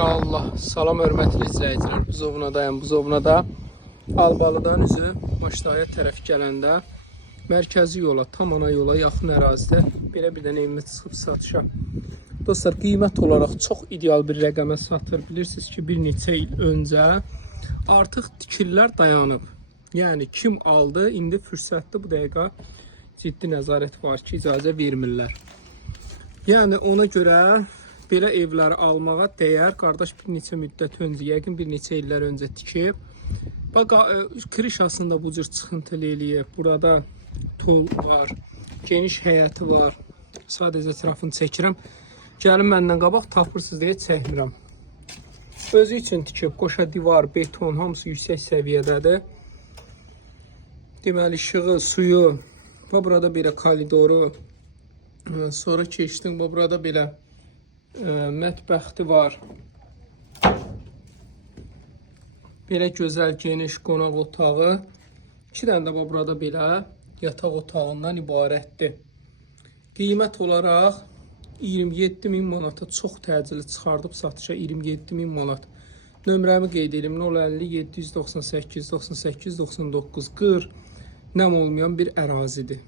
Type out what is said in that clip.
Ya Allah, salam hörmətli izləyicilər. Buzovnadayım. Buzovnada Albalıdan üzü Maçdaya tərəf gələndə mərkəzi yola, tam ana yola yaxın ərazidə belə bir dənə evimiz çıxıb satışa. Dostlar, qiymət olaraq çox ideal bir rəqəmə satır. Bilirsiniz ki, bir neçə il öncə artıq tikililər dayanıb. Yəni kim aldı, indi fürsətli, bu dəqiqə ciddi nəzarət var ki, icazə vermirlər. Yəni ona görə belə evləri almağa dəyər. Qardaş bir neçə müddət öncə, yəqin bir neçə illər öncə tikib. Bax, krişasında bu cür çıxıntılı eləyib. Burada tol var, geniş həyəti var. Sadəcə ətrafını çəkirəm. Gəlin məndən qabaq, tapırsınız deyə çəkmirəm. Özü üçün tikib, qoşa divar, beton, hamısı yüksək səviyyədədir. Deməli, işığı, suyu, burada belə koridoru, sonra keçdim, burada belə mətbəxti var. Belə gözəl geniş qonaq otağı. 2 dənə də burada belə yataq otağından ibarətdir. Qiymət olaraq 27.000 manata çox təcili çıxardıb satışa. 27.000 manat. Nömrəmi qeyd edim: 050 798 98 99 40. Nəm olmayan bir ərazidir.